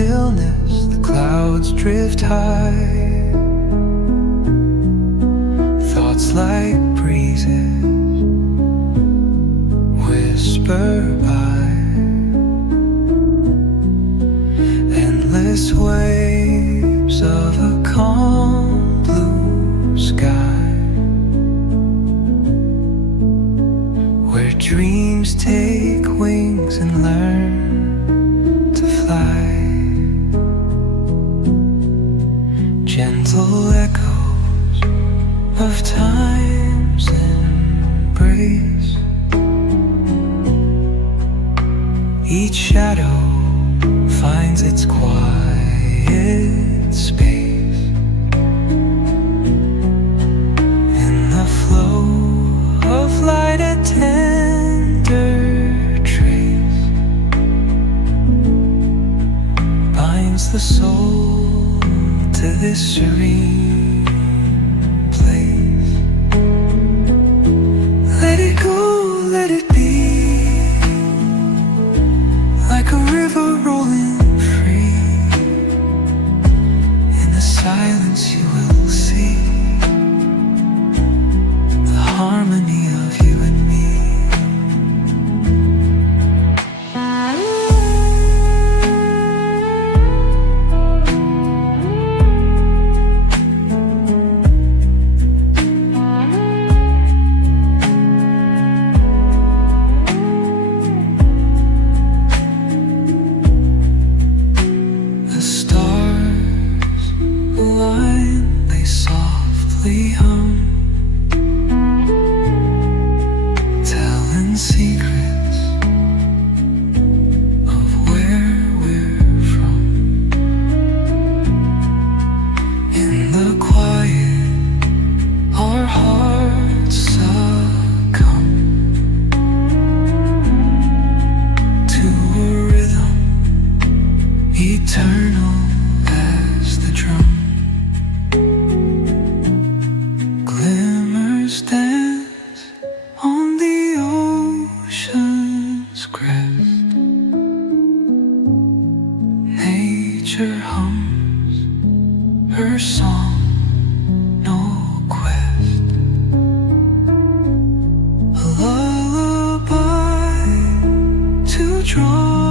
stillness, the clouds drift high. Thoughts like breezes whisper by. Endless waves of a calm blue sky, where dreams take wings and learn to fly. Gentle echoes of time's embrace. Each shadow finds its quiet space. In the flow of light, a tender trace binds the soul to this serene place. Let it go, let it be, like a river rolling free. In the silence you will see the harmony of you and me. The stars align, they softly hum, telling secrets of where we're from. In the quiet, our hearts succumb to a rhythm eternal as the drum. Glimmers dance on the ocean's crest. Nature hums her song, no quest. A lullaby to draw